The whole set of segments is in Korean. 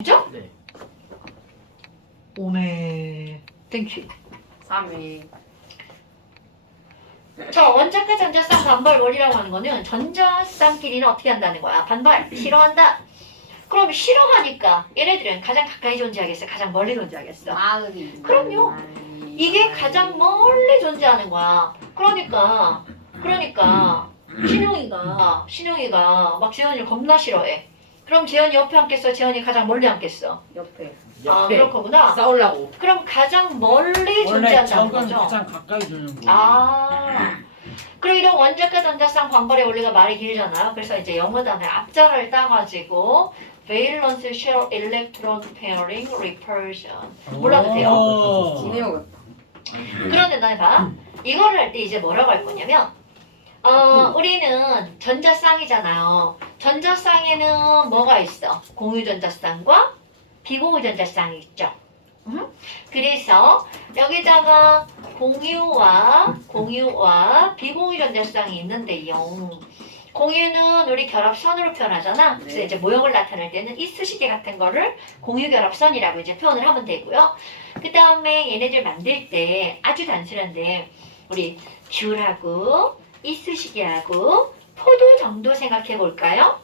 진죠 네. 오메. 땡큐. 3위. 저 원작가 전자쌍 반발 원리라고 하는 거는 전자쌍끼리는 어떻게 한다는 거야. 반발, 싫어한다. 그럼 싫어하니까 얘네들은 가장 가까이 존재하겠어? 가장 멀리 존재하겠어? 마음이. 아, 네. 그럼요. 아, 네. 이게 가장 멀리 존재하는 거야. 그러니까, 그러니까, 신용이가, 신용이가 막 재현이를 겁나 싫어해. 그럼 재현이 옆에 앉겠어? 재현이 가장 멀리 앉겠어? 옆에. 아, 그렇구나 싸우려고. 그럼 가장 멀리 원래 존재한다는 거죠? 가장 가까이 주는 거. 아. 그럼 이런 원자과전자쌍 관벌의 원리가 말이 길잖아요. 그래서 이제 영어단의 앞자를 따가지고 valence shell electron pairing repulsion. 몰라도 돼요. 진해요. 네. 그런데 나 봐. 이거를 할 때 이제 뭐라고 할 거냐면 어, 우리는 전자쌍이잖아요. 전자쌍에는 뭐가 있어? 공유 전자쌍과 비공유 전자쌍이 있죠. 그래서 여기다가 공유와 공유와 비공유 전자쌍이 있는데요. 공유는 우리 결합선으로 표현하잖아. 네. 그래서 이제 모형을 나타낼 때는 이쑤시개 같은 거를 공유 결합선이라고 이제 표현을 하면 되고요. 그 다음에 얘네들 만들 때 아주 단순한데 우리 귤라고 이쑤시개하고 포도 정도 생각해 볼까요?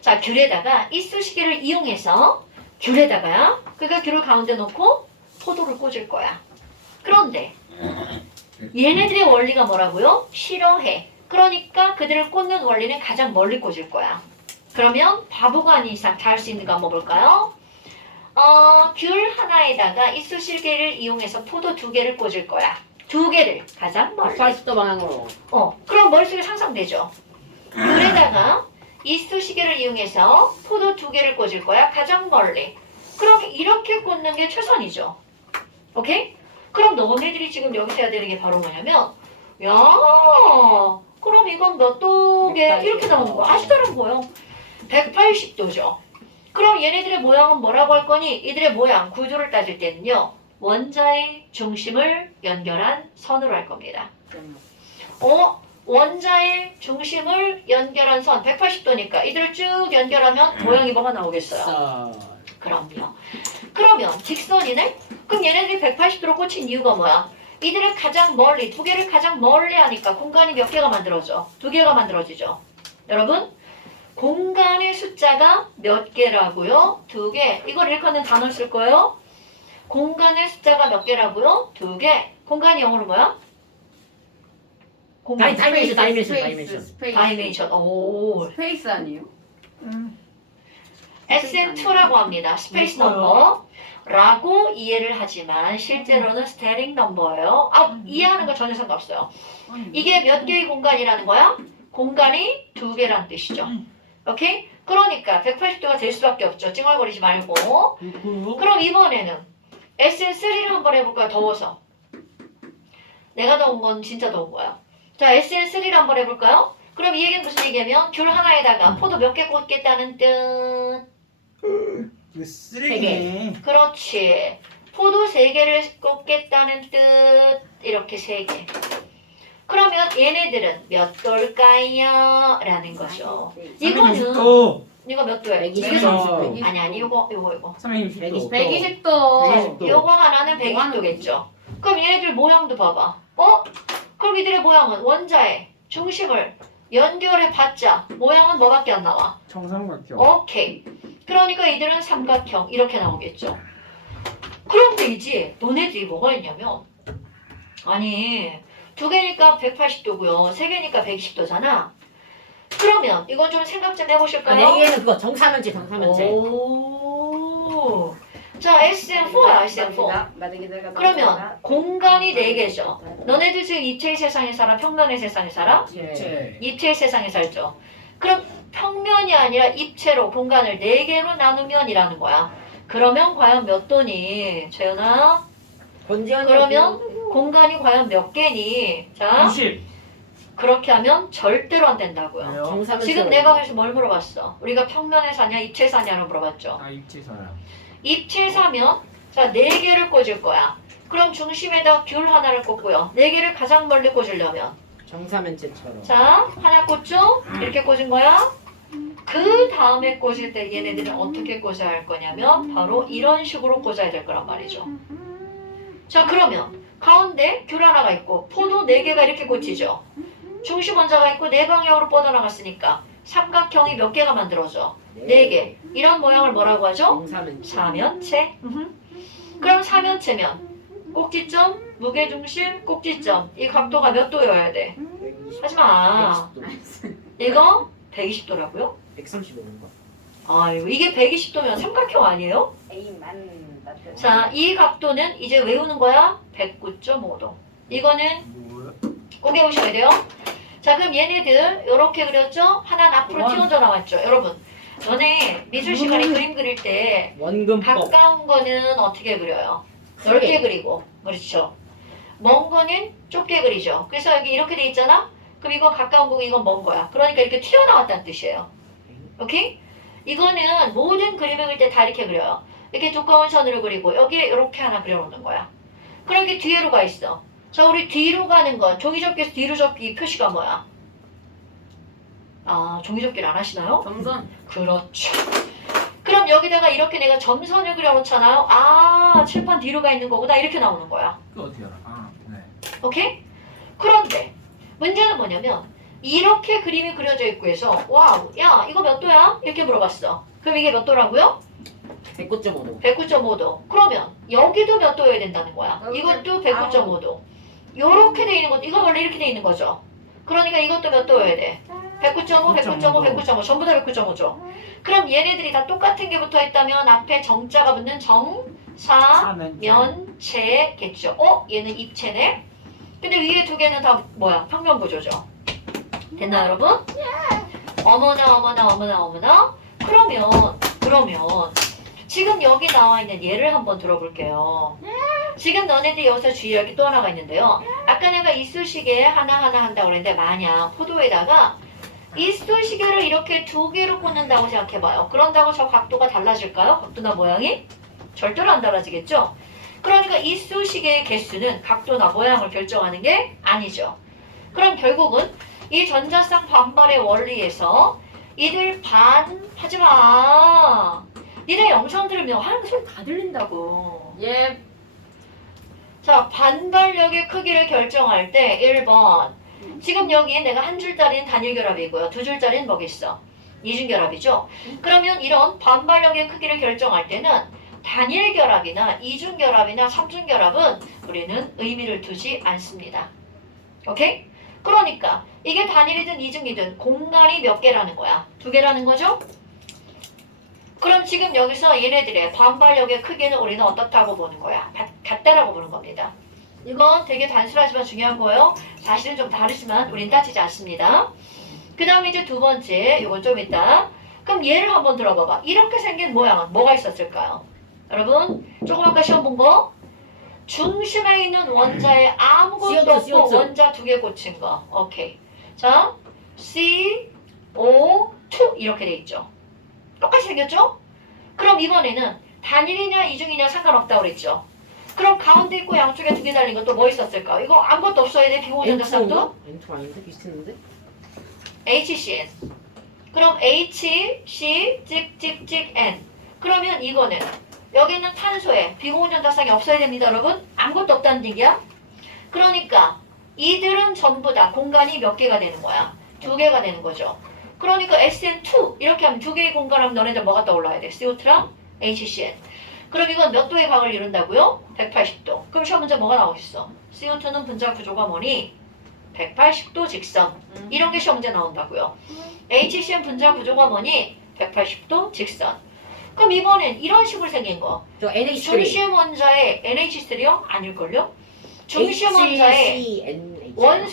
자, 귤에다가 이쑤시개를 이용해서 귤에다가요. 그러니까 귤을 가운데 놓고 포도를 꽂을 거야. 그런데 얘네들의 원리가 뭐라고요? 싫어해. 그러니까 그들을 꽂는 원리는 가장 멀리 꽂을 거야. 그러면 바보가 아닌 이상 잘할수 있는 가 한번 볼까요? 어, 귤 하나에다가 이쑤시개를 이용해서 포도 두 개를 꽂을 거야. 두 개를 가장 멀리. 40도 방향으로. 어, 그럼 머릿속에 상상되죠? 물에다가 이쑤시개를 이용해서 포도 두 개를 꽂을 거야. 가장 멀리. 그럼 이렇게 꽂는 게 최선이죠. 오케이? 그럼 너네들이 지금 여기서 해야 되는 게 바로 뭐냐면, 야, 그럼 이건 너또게 이렇게 나오 거야. 아시더라고요. 180도죠. 그럼 얘네들의 모양은 뭐라고 할 거니? 이들의 모양, 구조를 따질 때는요. 원자의 중심을 연결한 선으로 할 겁니다. 오. 어? 원자의 중심을 연결한 선 180도니까 이들을 쭉 연결하면 도형이 뭐가 나오겠어요? 그럼요. 그러면 직선이네? 그럼 얘네들이 180도로 꽂힌 이유가 뭐야? 이들을 가장 멀리 두 개를 가장 멀리 하니까 공간이 몇 개가 만들어져? 두 개가 만들어지죠. 여러분 공간의 숫자가 몇 개라고요? 두 개. 이걸 일컫는 단어 쓸 거예요. 공간의 숫자가 몇 개라고요? 두 개. 공간이 영어로 뭐야? 공간. 다이, 다이메이션, 다이메이션, 스페이스, 다이메이션. 스페이스, 스페이스. 다이메이션. 스페이스. 오. 스페이스 아니에요? 음. SN2라고 합니다. 스페이스 음. 뭐 넘버. 라고 이해를 하지만 실제로는 스테링 넘버예요. 아, 음. 이해하는 거 전혀 상관없어요. 이게 몇 개의 공간이라는 거야? 공간이 두 개란 뜻이죠. 오케이? 그러니까 180도가 될 수밖에 없죠. 찡얼거리지 말고. 그럼 이번에는 SN3를 한번 해볼까요? 더워서. 내가 더운 건 진짜 더운 거야. 자, SN3를 한번 해볼까요? 그럼 이 얘기는 무슨 얘기냐면 귤 하나에다가 포도 몇 개 꽂겠다는 뜻. 음, 3개. 그렇지. 포도 세개를 꽂겠다는 뜻. 이렇게 세개 그러면 얘네들은 몇 돌까요? 라는 거죠. 이거는. 이거 몇 도야? 120도. 아니, 아니, 이거, 이거, 이거. 3 2님도 120도. 120도. 이거 하나는 120도겠죠. 그럼 얘네들 모양도 봐봐. 어? 물고기들의 모양은 원자의 중심을 연결해 봤자 모양은 뭐밖에 안 나와? 정삼각형. 오케이. Okay. 그러니까 이들은 삼각형 이렇게 나오겠죠. 그런데 이제 너네들이 뭐가 있냐면 아니 두 개니까 180도고요. 세 개니까 120도잖아. 그러면 이건 좀 생각 좀 해보실까요? 얘는 그거 정사면지 정사면지. 자, SM4야, SM4. SM4. 그러면 많아, 공간이 네 개죠. 너네들 지금 이체 세상에 살아? 평면의 세상에 살아? 예. 이체 세상에 살죠. 그럼 평면이 아니라 입체로 공간을 네 개로 나누면이라는 거야. 그러면 과연 몇 돈이, 재현아? 그러면 도니? 공간이 과연 몇 개니? 자, 20. 그렇게 하면 절대로 안 된다고요. 아유. 지금, 지금 내가 그래서 뭘 물어봤어? 우리가 평면에 사냐, 입체 에 사냐로 물어봤죠. 아, 입체 에 사냐. 잎체 사면 자네 개를 꽂을 거야. 그럼 중심에다 귤 하나를 꽂고요. 4네 개를 가장 멀리 꽂으려면 정사면제처럼자 하나 꽂죠? 이렇게 꽂은 거야. 그 다음에 꽂을 때 얘네들은 어떻게 꽂아야 할 거냐면 바로 이런 식으로 꽂아야 될 거란 말이죠. 자 그러면 가운데 귤 하나가 있고 포도 4네 개가 이렇게 꽂히죠. 중심 원자가 있고 네 방향으로 뻗어 나갔으니까 삼각형이 몇 개가 만들어져? 네. 네 개. 이런 모양을 뭐라고 하죠? 사면체. 그럼 사면체면 꼭지점, 무게중심, 꼭지점. 음흠. 이 각도가 몇 도여야 돼? 하지마. 120도. 아, 이거 120도라고요? 135도인가? 아, 이거 이게 120도면 삼각형 아니에요? 자, 이 각도는 이제 외우는 거야? 109.5도. 이거는 뭐요? 꼭 외우셔야 돼요. 자 그럼 얘네들 이렇게 그렸죠? 하나는 앞으로 튀어져 나왔죠 여러분 전에 미술 시간에 그림 그릴 때 가까운 벌. 거는 어떻게 그려요? 넓게 그리고 그렇죠 먼 거는 좁게 그리죠 그래서 여기 이렇게 돼 있잖아 그럼 이건 가까운 거고 이건 먼 거야 그러니까 이렇게 튀어나왔다는 뜻이에요 오케이? 이거는 모든 그림을 그릴 때 다 이렇게 그려요 이렇게 두꺼운 선으로 그리고 여기에 이렇게 하나 그려놓는 거야 그럼 게 뒤로 에가 있어 자, 우리 뒤로 가는 건 종이접기에서 뒤로 접기 표시가 뭐야? 아, 종이접기를 안 하시나요? 점선. 그렇죠. 그럼 여기다가 이렇게 내가 점선을 그려놓잖아요. 아, 칠판 뒤로 가 있는 거구나. 이렇게 나오는 거야. 그 어떻게 알아? 아, 네. 오케이? 그런데 문제는 뭐냐면 이렇게 그림이 그려져 있고 해서 와우, 야, 이거 몇 도야? 이렇게 물어봤어. 그럼 이게 몇 도라고요? 109.5도. 109.5도. 그러면 여기도 몇 도여야 된다는 거야? 어, 이것도 109.5도. 요렇게 돼 있는 것도 이거 원래 이렇게 돼 있는 거죠. 그러니까 이것도 몇 도여야 돼? 109.5, 전부 다 109.5죠. 그럼 얘네들이 다 똑같은 게 붙어 있다면 앞에 정자가 붙는 정사면체겠죠. 어? 얘는 입체네. 근데 위에 두 개는 다 뭐야? 평면구조죠. 됐나 여러분? 어머나 어머나 어머나 어머나. 그러면 그러면 지금 여기 나와 있는 예를 한번 들어볼게요. 지금 너네들 여기서 주의할 게또 여기 하나가 있는데요. 아까 내가 이쑤시개 하나하나 한다고 그랬는데, 만약 포도에다가 이쑤시개를 이렇게 두 개로 꽂는다고 생각해봐요. 그런다고 저 각도가 달라질까요? 각도나 모양이? 절대로 안 달라지겠죠? 그러니까 이쑤시개의 개수는 각도나 모양을 결정하는 게 아니죠. 그럼 결국은 이전자쌍 반발의 원리에서 이들 반, 하지 마. 니네 영상 들으면 하는 소리 다 들린다고. 예. Yep. 자, 반발력의 크기를 결정할 때 1번. 지금 여기에 내가 한 줄짜리는 단일결합이고요. 두 줄짜리는 뭐겠어? 이중결합이죠. 그러면 이런 반발력의 크기를 결정할 때는 단일결합이나 이중결합이나 삼중결합은 우리는 의미를 두지 않습니다. 오케이? 그러니까 이게 단일이든 이중이든 공간이 몇 개라는 거야? 두 개라는 거죠? 그럼 지금 여기서 얘네들의 반발력의 크기는 우리는 어떻다고 보는 거야? 같, 다고 보는 겁니다. 이건 되게 단순하지만 중요한 거예요. 사실은 좀 다르지만 우린 따지지 않습니다. 그 다음에 이제 두 번째, 이건 좀 있다. 그럼 얘를 한번 들어봐봐. 이렇게 생긴 모양은 뭐가 있었을까요? 여러분, 조금 아까 시험 본 거. 중심에 있는 원자의 아무것도 없고 원자 두개 고친 거. 오케이. 자, C, O, two 이렇게 돼 있죠. 똑같이 생겼죠? 그럼 이번에는 단일이냐 이중이냐 상관없다 그랬죠? 그럼 가운데 있고 양쪽에 두 개 달린 것도 뭐 있었을까? 이거 아무것도 없어야 돼 비공전자 쌍도? h c n 그럼 H, C, 찍 찍찍 N 그러면 이거는 여기 있는 탄소에 비공전자 쌍이 없어야 됩니다 여러분 아무것도 없다는 얘기야? 그러니까 이들은 전부 다 공간이 몇 개가 되는 거야? 두 개가 되는 거죠 그러니까 SN2 이렇게 하면 두 개의 공간하면 너네들 뭐가 떠올라야 돼? CO2랑 HCN. 그럼 이건 몇 도의 각을 이룬다고요? 180도. 그럼 시험 문제 뭐가 나오겠어? CO2는 분자 구조가 뭐니? 180도 직선. 이런 게 시험 문제 나온다고요. HCN 분자 구조가 뭐니? 180도 직선. 그럼 이번엔 이런 식으로 생긴 거. 또 NH3. 중시험 원자의 NH3요? 아닐걸요? 중시험 원자에 h c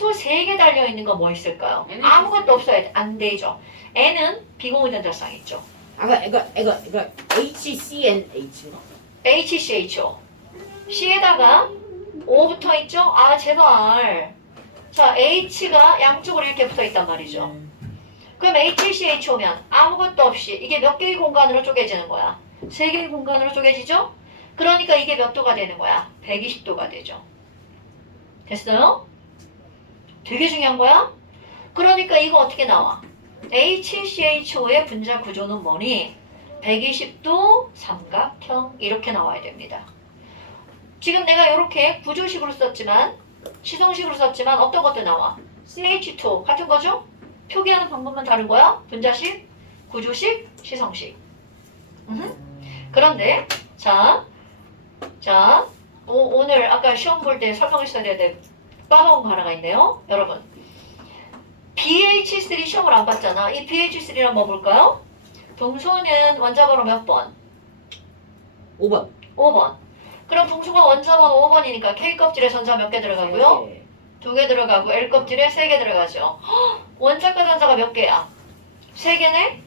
원소 3개 달려 있는 거 뭐 있을까요? 아무것도 없어야 돼. 안 되죠. N은 비공유전자성 있죠. 아까 이거 이거 이거, 이거. HCNH인가? HCH요. C에다가 O 붙어 있죠? 아 제발. 자 H가 양쪽으로 이렇게 붙어 있단 말이죠. 그럼 HCH면 아무것도 없이 이게 몇 개의 공간으로 쪼개지는 거야? 세 개의 공간으로 쪼개지죠? 그러니까 이게 몇 도가 되는 거야? 120도가 되죠. 됐어요? 되게 중요한 거야. 그러니까 이거 어떻게 나와? HCHO의 분자 구조는 뭐니? 120도 삼각형 이렇게 나와야 됩니다. 지금 내가 이렇게 구조식으로 썼지만 시성식으로 썼지만 어떤 것도 나와? CH2 같은 거죠? 표기하는 방법만 다른 거야? 분자식, 구조식, 시성식. 으흠. 그런데 자, 자, 오, 뭐 오늘 아까 시험 볼 때 설명했어야 돼. 까먹은 거 하나가 있네요. 여러분. BH3 시험을 안 봤잖아. 이 BH3를 한번 볼까요? 동소는 원자번호 몇 번? 5번. 5번. 그럼 동소가 원자번호 5번이니까 K껍질에 전자 몇 개 들어가고요? 네. 2개 들어가고 L껍질에 3개 들어가죠. 헉! 원자과 전자가 몇 개야? 3개네?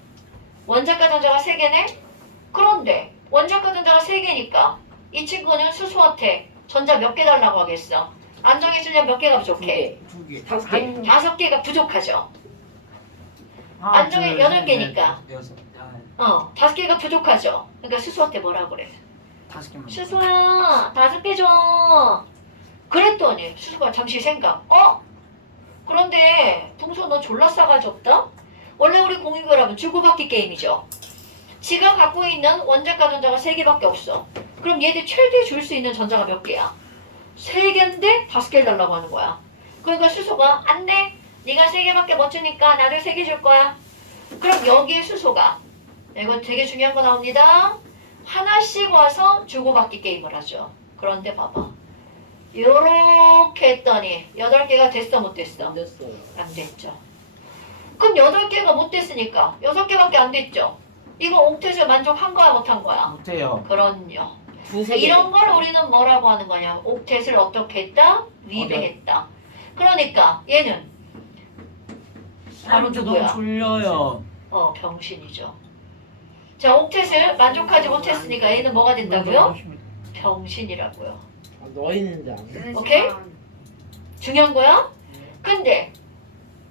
원자과 전자가 3개네? 그런데 원자과 전자가 3개니까 이 친구는 수소한테 전자 몇 개 달라고 하겠어? 안정해 주려몇 개가 부족해? 두, 두 개, 다섯 개. 다섯 개. 개가 부족하죠. 아, 안정해 여덟 네, 개니까. 되었습니다. 어, 다섯 개가 부족하죠. 그러니까 수수한테 뭐라 그래? 다섯 개만. 수수야, 다섯 개 줘. 그랬더니 수수가 잠시 생각. 어? 그런데 풍선 너 졸라 싸가졌다. 원래 우리 공익을 하면 주고받기 게임이죠. 지가 갖고 있는 원자가 전자가 세 개밖에 없어. 그럼 얘들 최대 줄 수 있는 전자가 몇 개야? 세개인데 다섯 개를 달라고 하는 거야. 그러니까 수소가 안 돼. 네가 세개밖에못 주니까 나를 세 개 줄 거야. 그럼 여기에 수소가 이건 되게 중요한 거 나옵니다. 하나씩 와서 주고받기 게임을 하죠. 그런데 봐봐. 요렇게 했더니 여덟 개가 됐어 못 됐어? 안됐어안 됐죠. 그럼 여덟 개가못 됐으니까 여 6개밖에 안 됐죠. 이거 옥태수 만족한 거야 못 한 거야? 못해요. 그럼요. 자, 이런 걸 우리는 뭐라고 하는 거냐? 옥텟을 어떻게 했다? 위배했다. 그러니까 얘는 바로 누구야? 려요 어, 병신이죠. 자, 옥텟을 만족하지 못했으니까 얘는 뭐가 된다고요? 병신이라고요. 넣어 있는 이제 오케이? 중요한 거야? 근데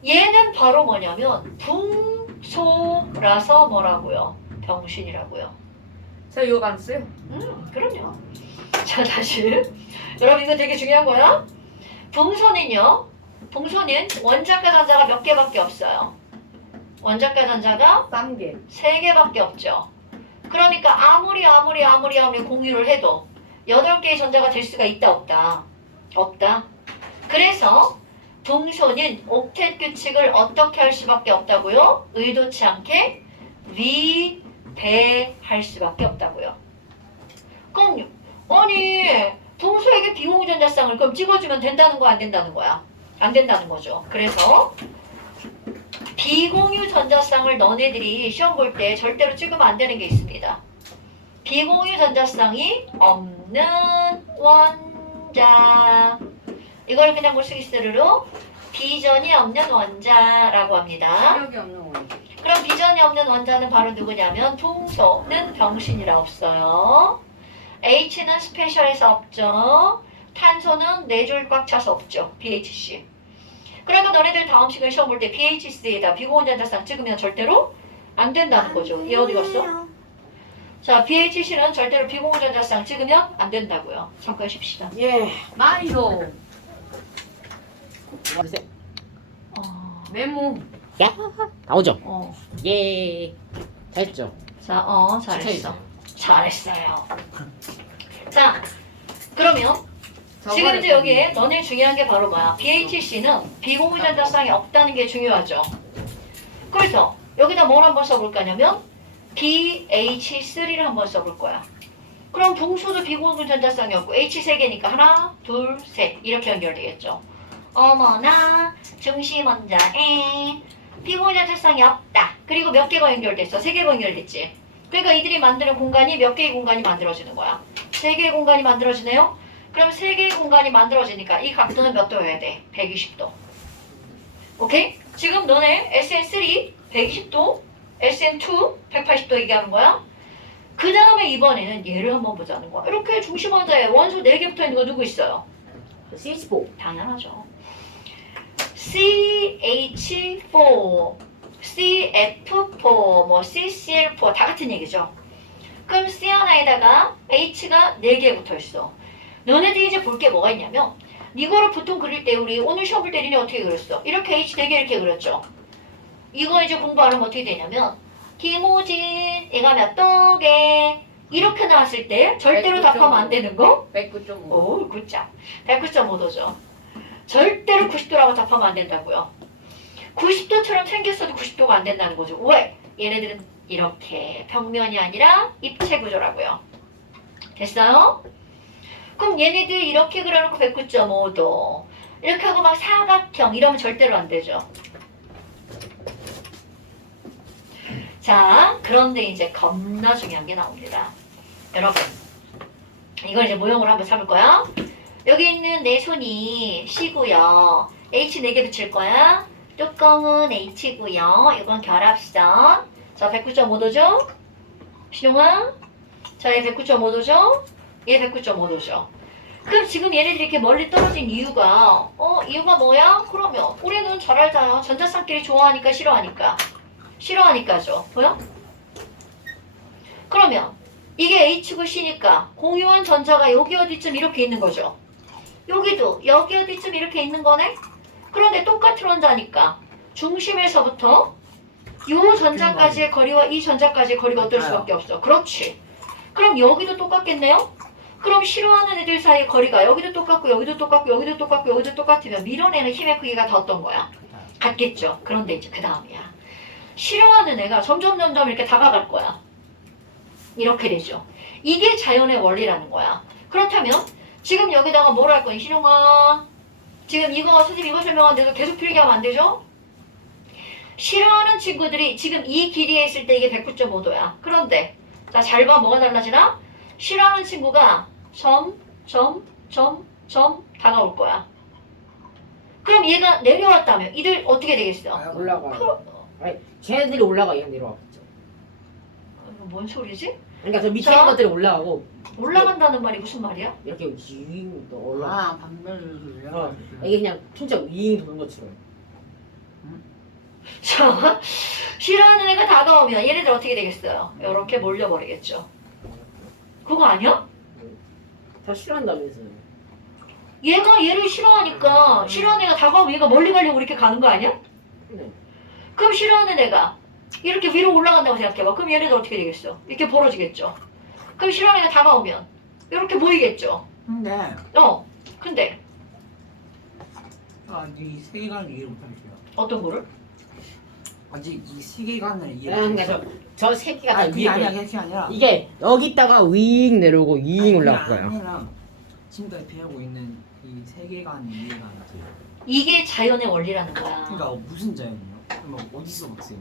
얘는 바로 뭐냐면 붕소라서 뭐라고요? 병신이라고요. 이거 감았어요. 음, 그럼요. 자, 다시. 여러분, 이거 되게 중요한 거예요. 동선은요. 동선인 원자과 전자가몇 개밖에 없어요. 원자과 전자가 3개. 밖에 없죠. 그러니까 아무리 아무리 아무리 아무리 공유를 해도 8개의 전자가 될 수가 있다 없다. 없다. 그래서 동선인 옥텟 규칙을 어떻게 할 수밖에 없다고요? 의도치 않게 위 대할 수밖에 없다고요. 그럼요. 아니 동서에게 비공유전자 쌍을 그럼 찍어주면 된다는 거 안 된다는 거야? 안 된다는 거죠. 그래서 비공유 전자쌍을 너네들이 시험 볼 때 절대로 찍으면 안 되는 게 있습니다. 비공유 전자쌍이 없는 원자. 이걸 그냥 볼 수 있으리로 비전이 없는 원자라고 합니다. 기력이 없는 원자. 그럼 비전이 없는 원자는 바로 누구냐면 풍소는 병신이라 없어요. H는 스페셜에서 없죠. 탄소는 네 줄 꽉 차서 없죠. BHC. 그러니까 너네들 다음 시간에 시험 볼 때 BHC에다 비공원자쌍 찍으면 절대로 안 된다는 거죠. 이 어디 갔어? 자, BHC는 절대로 비공원자쌍 찍으면 안 된다고요. 접근하십시다. 예. 마이로. 마세. 어. 메모. 야 나오죠? 어. 예. 잘했죠? 자, 어, 잘했어. 잘했어. 잘했어요. 자, 그러면 자, 지금도 자, 여기에 너네 중요한 게 바로 뭐야? BHC는 어. 비공무전자쌍이 없다는 게 중요하죠. 그래서 여기다 뭘 한번 써볼까냐면 BH3를 한번 써볼 거야. 그럼 동수도 비공무전자쌍이 없고 H 세 개니까 하나, 둘, 셋 이렇게 연결되겠죠. 어머나 중심원자에 피곤자 탈상이 없다. 그리고 몇 개가 연결됐어? 세 개가 연결됐지. 그러니까 이들이 만드는 공간이 몇 개의 공간이 만들어지는 거야? 세 개의 공간이 만들어지네요? 그럼 세 개의 공간이 만들어지니까 이 각도는 몇 도여야 돼? 120도. 오케이? 지금 너네 SN3 120도, SN2 180도 얘기하는 거야? 그 다음에 이번에는 얘를 한번 보자는 거야. 이렇게 중심원자에 원소 4개부터 있는 거 누구 있어요? CH4. 당연하죠. CH4, CF4, 뭐 CCl4 다 같은 얘기죠. 그럼 C 아나에다가 H가 4개 붙어있어. 너네들이 이제 볼 게 뭐가 있냐면 이거를 보통 그릴 때 우리 오늘 시험을 때리니 어떻게 그렸어? 이렇게 H 4개 이렇게 그렸죠. 이거 이제 공부하면 어떻게 되냐면 김호진 애가몇 덕에 이렇게 나왔을 때 절대로 109. 답하면 안 되는 거? 109.5. 오, 굿짝. 109.5도죠. 절대로 90도라고 잡하면 안 된다고요. 90도처럼 생겼어도 90도가 안 된다는 거죠. 왜? 얘네들은 이렇게 벽면이 아니라 입체 구조라고요. 됐어요? 그럼 얘네들 이렇게 그려놓고 109.5도 이렇게 하고 막 사각형 이러면 절대로 안 되죠. 자, 그런데 이제 겁나 중요한 게 나옵니다. 여러분, 이걸 이제 모형으로 한번 잡을 거야. 여기 있는 내 손이 C고요. H 4개 붙일 거야. 뚜껑은 H고요. 이건 결합선. 시 자, 109.5도죠? 신용아? 자, 얘 109.5도죠? 얘 109.5도죠? 그럼 지금 얘네들이 이렇게 멀리 떨어진 이유가, 어, 이유가 뭐야? 그러면, 우리는 잘 알잖아. 요전자쌍끼리 좋아하니까 싫어하니까. 싫어하니까죠. 뭐야? 그러면, 이게 H고 C니까, 공유한 전자가 여기 어디쯤 이렇게 있는 거죠. 여기도 여기 어디쯤 이렇게 있는 거네? 그런데 똑같은 원자니까 중심에서부터 이 전자까지의 거리와 이 전자까지의 거리가 어떨 수밖에 없어. 그렇지. 그럼 여기도 똑같겠네요? 그럼 싫어하는 애들 사이의 거리가 여기도 똑같고 여기도 똑같고 여기도 똑같고 여기도 똑같으면 밀어내는 힘의 크기가 더 어떤 거야? 같겠죠. 그런데 이제 그 다음이야. 싫어하는 애가 점점 점점 이렇게 다가갈 거야. 이렇게 되죠. 이게 자연의 원리라는 거야. 그렇다면 지금 여기다가 뭐라 할 거니, 신영아? 지금 이거, 선생님 이거 설명하는데도 계속 필기하면 안 되죠? 싫어하는 친구들이 지금 이 길이에 있을 때 이게 109.5도야. 그런데, 자, 잘 봐, 뭐가 달라지나? 싫어하는 친구가 점, 점, 점, 점, 점 다가올 거야. 그럼 얘가 내려왔다면, 이들 어떻게 되겠어? 아, 올라가. 그... 그러... 아니, 쟤들이 올라가, 얘는 내려왔죠. 겠뭔 소리지? 그러니까 저 밑에 있는 것들이 올라가고 올라간다는 말이 무슨 말이야? 이렇게 윙 올라 아 반면을 돌려 어, 이게 그냥 진짜 윙 도는 것처럼 음? 자 싫어하는 애가 다가오면 얘네들 어떻게 되겠어요? 네. 이렇게 몰려버리겠죠 그거 아니야? 네. 다 싫어한다면서요 얘가 얘를 싫어하니까 음. 싫어하는 애가 다가오면 얘가 멀리 가려고 이렇게 가는 거 아니야? 네. 그럼 싫어하는 애가 이렇게 위로 올라간다고 생각해봐. 그럼 얘네들 어떻게 되겠어? 이렇게 벌어지겠죠. 그럼 실험이가 다가오면 이렇게 보이겠죠. 네. 어, 근데 아이 세계관을 이해 못하겠어요. 어떤 거를? 아직 이 세계관을 이해해서 아, 그러니까 저 세계가 아, 위에 아니야, 이게 아니라 이게 여기다가 윙 내려오고 윙 올라가요. 지금까지 배우고 있는 이 세계관의 이해가 안 돼요. 이게 자연의 원리라는 거야. 그러니까 무슨 자연이요? 뭐 어디서 봤어요?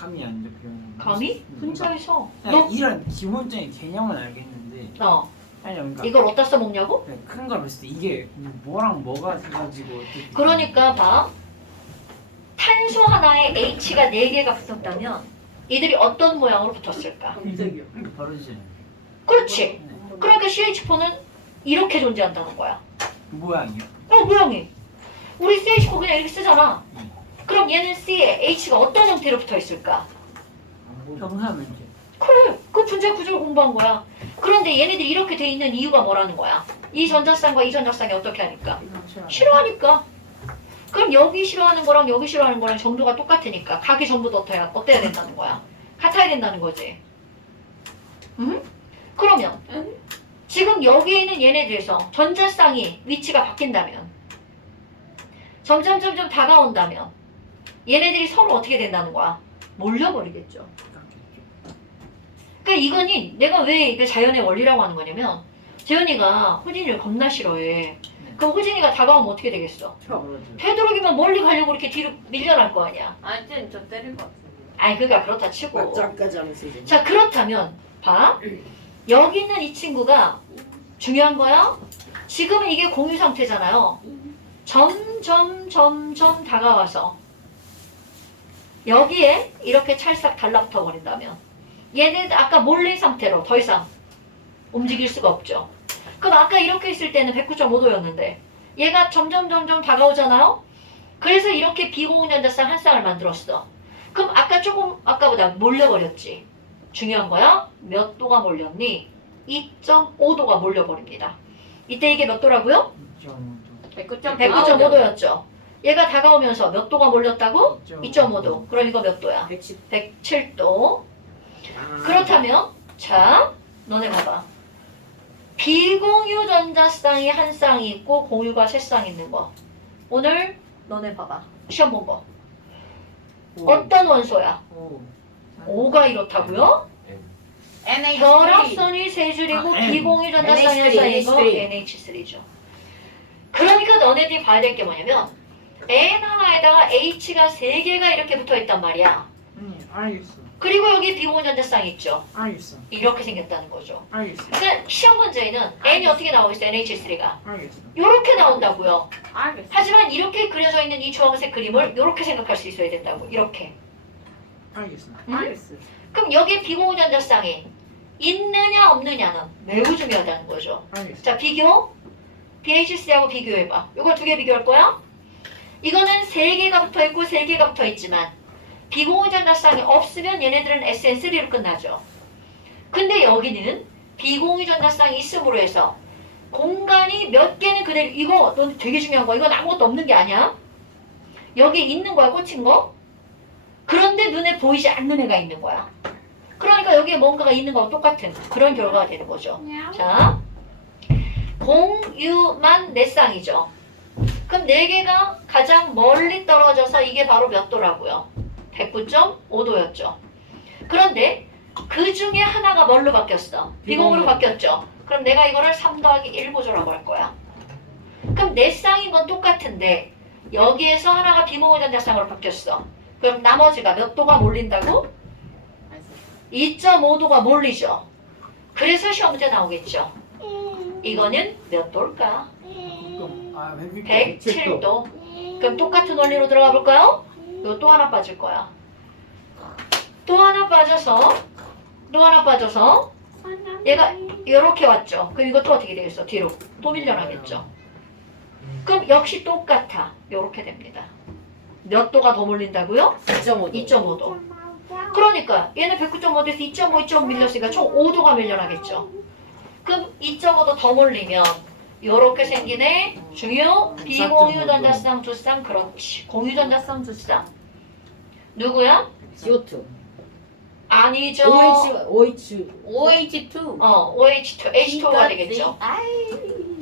감이 안 잡혀. 감이? 혼자 에서 이런 기본적인 개념은 알겠는데. 어. 아니 뭔 그러니까 이걸 어디다 써 먹냐고? 큰 걸 봤을 때 이게 뭐랑 뭐가 돼가지고. 그러니까 막 탄소 하나에 H가 네 개가 붙었다면 이들이 어떤 모양으로 붙었을까? 이렇게 바르지. 그러니까 그렇지. 깜짝이네. 그러니까 CH4는 이렇게 존재한다는 거야. 그 모양이요? 어 모양이. 우리 CH4 그냥 이렇게 쓰잖아. 그럼 얘는 C에 H가 어떤 형태로 붙어 있을까? 정사면제. 그래, 그 분자 구조를 공부한 거야. 그런데 얘네들이 이렇게 돼 있는 이유가 뭐라는 거야? 이 전자쌍과 이 전자쌍이 어떻게 하니까? 음, 싫어하니까. 하는구나. 그럼 여기 싫어하는 거랑 여기 싫어하는 거랑 정도가 똑같으니까 각이 전부 어떠야 어때야 된다는 거야? 같아야 된다는 거지. 응? 음? 그러면 음? 지금 여기에 있는 얘네들에서 전자쌍이 위치가 바뀐다면 점점 점점 다가온다면 얘네들이 서로 어떻게 된다는 거야? 몰려버리겠죠. 그러니까 이거니 내가 왜 이거 자연의 원리라고 하는 거냐면 재현이가 호진이를 겁나 싫어해. 그럼 호진이가 다가오면 어떻게 되겠어? 되도록이면 멀리 가려고 이렇게 뒤로 밀려날 거 아니야. 아튼저 때릴 것 같아. 아니, 그러 그렇다 치고. 맞까지 하면서 이 자, 그렇다면 봐. 여기 있는 이 친구가 중요한 거야? 지금은 이게 공유 상태잖아요. 점점, 점점, 점점 다가와서. 여기에 이렇게 찰싹 달라붙어 버린다면 얘는 아까 몰린 상태로 더 이상 움직일 수가 없죠. 그럼 아까 이렇게 있을 때는 109.5도였는데 얘가 점점 점점 다가오잖아요. 그래서 이렇게 비공연자상 한 쌍을 만들었어. 그럼 아까 조금 아까보다 몰려버렸지. 중요한 거야. 몇 도가 몰렸니? 2.5도가 몰려버립니다. 이때 이게 몇 도라고요? 109.5도였죠. 얘가 다가오면서 몇 도가 몰렸다고? 2.5도. 그럼 이거 몇 도야? 1 0 7도 아 그렇다면, 자, 너네 봐봐. 비공유 전자 쌍이 한 쌍이 있고 공유가 세 쌍 있는 거. 오늘 너네 봐봐. 시험 본 거. 5. 어떤 원소야? 오. 가 이렇다고요? n h 결합선이 세 줄이고 아, 비공유 전자 쌍이 한줄이고 NH3죠. 그러니까 너네들이 봐야 될 게 뭐냐면 N 하나에다가 H가 세 개가 이렇게 붙어 있단 말이야. 음, 알겠어. 그리고 여기 비모전자쌍 공이 있죠. 알겠어. 이렇게 생겼다는 거죠. 알겠어. 그러 그러니까 시험 문제에는 N이 어떻게 나오고 있어? NH3가. 알겠어. 이렇게 나온다고요. 알겠어. 하지만 이렇게 그려져 있는 이 주황색 그림을 이렇게 생각할 수 있어야 된다고. 이렇게. 알겠어. 음? 알겠어. 그럼 여기 비모전자쌍이 공 있느냐 없느냐는 매우 중요하다는 거죠. 알겠어. 자 비교. BHC하고 비교해봐. 이걸 두 개 비교할 거야? 이거는 세 개가 붙어 있고 세 개가 붙어 있지만 비공유전자쌍이 없으면 얘네들은 SN3로 끝나죠. 근데 여기는 비공유전자쌍이 있음으로 해서 공간이 몇 개는 그대로 이거 너 되게 중요한 거 이건 아무것도 없는 게 아니야. 여기 있는 거야 꽂힌 거. 그런데 눈에 보이지 않는 애가 있는 거야. 그러니까 여기에 뭔가가 있는 거와 똑같은 그런 결과가 되는 거죠. 야. 자, 공유만 내 쌍이죠. 그럼 네 개가 가장 멀리 떨어져서 이게 바로 몇 도라고요? 109.5도였죠. 그런데 그 중에 하나가 뭘로 바뀌었어? 비공으로, 바뀌었죠. 그럼 내가 이거를 3도하기1 보조라고 할 거야. 그럼 내 쌍인 건 똑같은데 여기에서 하나가 비공 전자 쌍으로 바뀌었어. 그럼 나머지가 몇 도가 몰린다고? 2.5도가 몰리죠. 그래서 시험 문제 나오겠죠. 이거는 몇 도일까? 107도. 그럼 똑같은 원리로 들어가 볼까요? 이거 또 하나 빠질 거야. 또 하나 빠져서, 또 하나 빠져서, 얘가 이렇게 왔죠. 그럼 이것도 어떻게 되겠어? 뒤로. 또 밀려나겠죠. 그럼 역시 똑같아. 이렇게 됩니다. 몇 도가 더 몰린다고요? 2.5도. 2.5도. 그러니까 얘는 109.5도에서 2.5, 2.5 밀렸으니까 총 5도가 밀려나겠죠. 그럼 2.5도 더 몰리면 요렇게 생긴네 음. 중요 음. 비공유 전자성 주상 그렇지 공유 전자성 주상 누구야 c 오2 아니죠 OH OH OH2 어 OH2 h 2가 되겠죠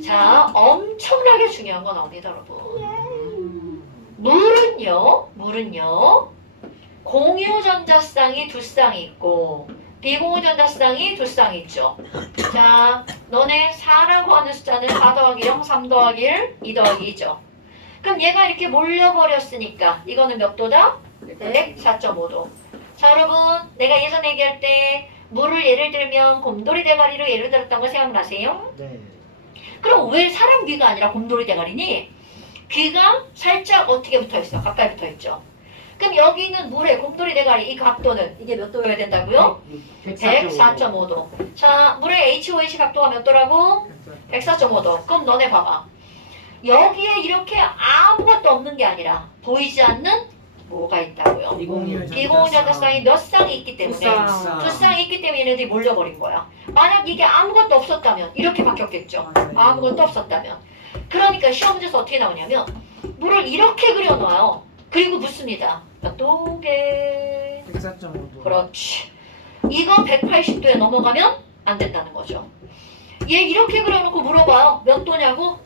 자 엄청나게 중요한 건 어디다 여러분 물은요 물은요 공유 전자성이 두쌍 있고 비공전자 수당이 두쌍 이 수당 있죠. 자, 너네 사람고 하는 숫자는 4 더하기 0, 3 더하기 1, 2 더하기 2죠. 그럼 얘가 이렇게 몰려버렸으니까, 이거는 몇 도다? 104.5도. 자, 여러분, 내가 예전 에 얘기할 때, 물을 예를 들면 곰돌이 대가리로 예를 들었던 거 생각나세요? 네. 그럼 왜 사람 귀가 아니라 곰돌이 대가리니? 귀가 살짝 어떻게 붙어 있어? 가까이 붙어 있죠. 그럼 여기 있는 물에 곰돌이 대가리 이 각도는 이게 몇 도여야 된다고요? 104.5도. 자, 물의 HOH 각도가 몇 도라고? 104.5도. 그럼 너네 봐봐. 여기에 이렇게 아무것도 없는 게 아니라 보이지 않는 뭐가 있다고요? 기공유전자 미공렬전자상. 쌍이 몇 쌍이 있기 때문에 두 쌍. 이 있기 때문에 얘네들이 몰려버린 거야. 만약 이게 아무것도 없었다면 이렇게 바뀌었겠죠. 맞아요. 아무것도 없었다면. 그러니까 시험 문제에서 어떻게 나오냐면 물을 이렇게 그려놓아요 그리고 묻습니다. 동계. 104.5도. 그렇지. 이거 180도에 넘어가면 안 된다는 거죠. 얘 이렇게 그려놓고 물어봐요. 몇 도냐고?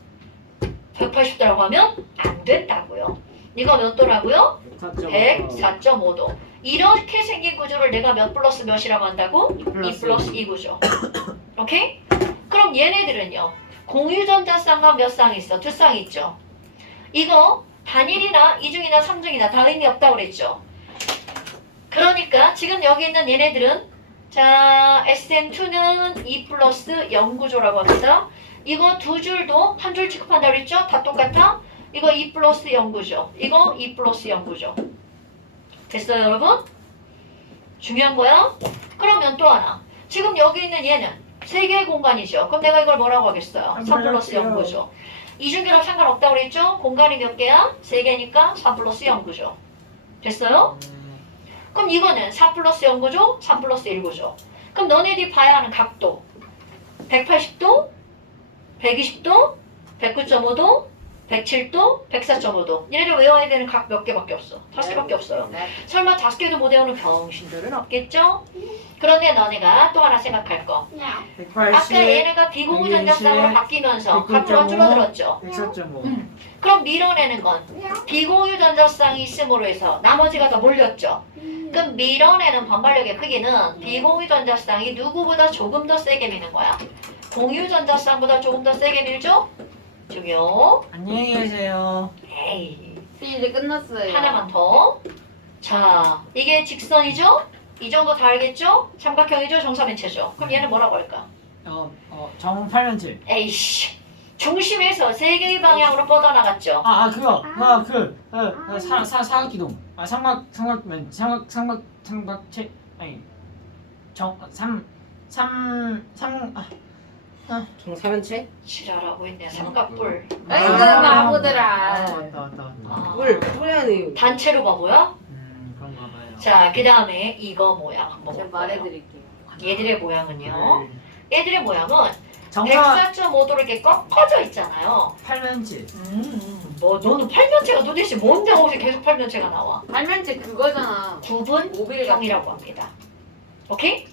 180도라고 하면 안 된다고요. 이거 몇 도라고요? 104.5도. 104 이렇게 생긴 구조를 내가 몇 플러스 몇이라고 한다고? 플러스. 이 플러스 2구죠 오케이? 그럼 얘네들은요. 공유전자쌍과 몇쌍 이 있어? 두쌍 이 있죠. 이거 단일이나 이중이나 삼중이나 다의이 없다고 그랬죠. 그러니까 지금 여기 있는 얘네들은 자 SN2는 이 e 플러스 영구조라고 합니다. 이거 두 줄도 한 줄 취급한다고 그랬죠? 다 똑같아? 이거 이 e 플러스 영구조 이거 이 e 플러스 영구조 됐어요 여러분? 중요한 거야? 그러면 또 하나. 지금 여기 있는 얘는 세개의 공간이죠. 그럼 내가 이걸 뭐라고 하겠어요? 3 플러스 영구조 이중계랑 상관없다고 그랬죠? 공간이 몇 개야? 3개니까 3 플러스 0구죠 됐어요? 그럼 이거는 4 플러스 0구죠3 플러스 1구죠 그럼 너네들이 봐야 하는 각도. 180도, 120도, 109.5도, 107도, 104.5도. 얘네를 외워야 되는 각 몇 개밖에 없어. 다섯 개밖에 없어요. 네. 설마 다섯 개도 못 외우는 병신들은 없겠죠? 그런데 너네가 또 하나 생각할 거. 아까 얘네가 비공유 전자쌍으로 바뀌면서 각도가 줄어들었죠? 음. 그럼 밀어내는 건 비공유 전자쌍이 있음으로 해서 나머지가 더 몰렸죠? 그럼 밀어내는 반발력의 크기는 비공유 전자쌍이 누구보다 조금 더 세게 밀는 거야. 공유 전자쌍보다 조금 더 세게 밀죠? 저요 안녕히 계세요. 에이. 이제 끝났어요. 하나만 더. 자, 이게 직선이죠? 이 정도 다 알겠죠? 삼각형이죠? 정사면체죠? 그럼 얘는 뭐라고 할까? 어, 어 정팔면체. 에이씨. 중심에서 세 개의 방향으로 뻗어 나갔죠. 아, 아 그거. 아, 아 그. 아, 아, 아. 사, 사 사각 기둥 아, 삼각 삼각면 삼각 삼각 삼각체. 아니. 정삼 삼삼 삼, 삼, 아. 총사면체지화라고 아, 있네 삼각뿔 음. 아이고 아, 바들아 아, 아, 왔다 왔다 왔 단체로 바보야? 음 그런가 봐요 자그 다음에 이거 모양 한번 제가 말해드릴게요 얘들의 모양은요 네. 얘들의 모양은 정사... 정가... 104.5도로 이렇게 꺾어져 있잖아요 8면체 음뭐 너는 8면체가 도대체 뭔데 어디 네. 계속 8면체가 나와 팔면체 그거잖아 구분형이라고 합니다 오케이?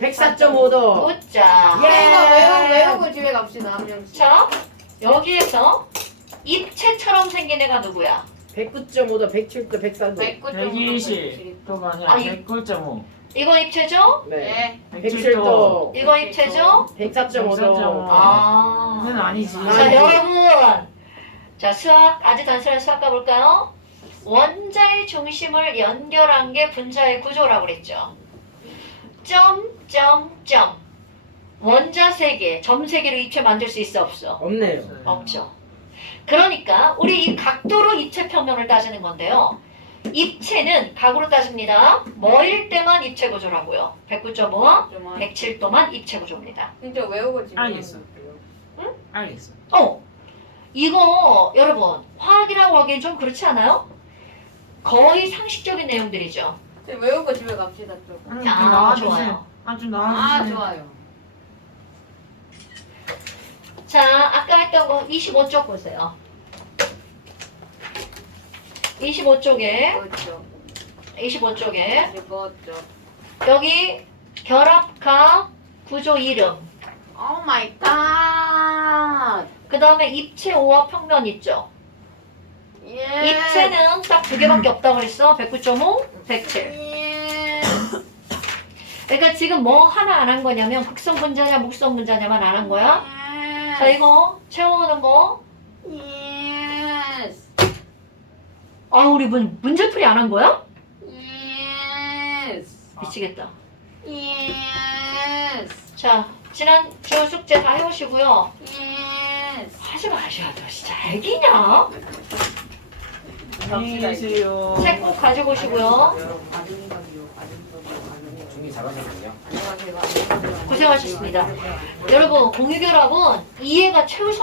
104.5도. 1 0 4 5 외우고, 외우고 집에 갑시 자, 예. 여기에서 입체처럼 생긴 애가 누구야? 109.5도, 1 0도1 0도1 0 9 5 이거 입체죠? 네. 네. 1도 이거 입체죠? 104.5도. 아. 그 아니지. 아, 자, 여러분. 자, 수학, 아주 단순한 수학 가볼까요? 네. 원자의 중심을 연결한 게 분자의 구조라고 그랬죠. 점, 점점 3개, 점, 점. 원자 세계, 점 세계를 입체 만들 수 있어 없어? 없네요. 없죠. 그러니까 우리 이 각도로 입체 평면을 따지는 건데요. 입체는 각으로 따집니다. 뭐일 때만 입체 구조라고요. 109.5, 107도만 입체 구조입니다. 근데 외우고 지금 알겠어. 응? 알겠어. 어. 이거 여러분, 화학이라고 하기엔 좀 그렇지 않아요? 거의 상식적인 내용들이죠. 외우고 집에 갑시다 또. 아, 아 좋아요. 아주 나아. 아 좋아요. 자 아까 했던 거 25쪽 보세요. 25쪽에 25쪽. 25쪽에 25쪽. 여기 결합각 구조 이름. 오 마이 갓. 그 다음에 입체 오화 평면 있죠. 예. Yeah. 입체는 딱 두 개밖에 없다고 그어 109.5, 107. 예. 그러니까 지금 뭐 하나 안 한 거냐면 극성 분자냐 목성 분자냐만 안 한 거야. 예스. 자 이거 채워오는 거. 예스. 아 우리 문 문제풀이 안 한 거야? 예스. 미치겠다. 예스. 자 지난 주 숙제 다 해오시고요. 예스. 하지 마셔도 진짜 애기냐? 감사합니다. 네. 네. 책꼭 네. 가지고 오시고요. 네. 잘하셨군요. 고생하셨습니다. 여러분 공유결합은 이해가 최우선.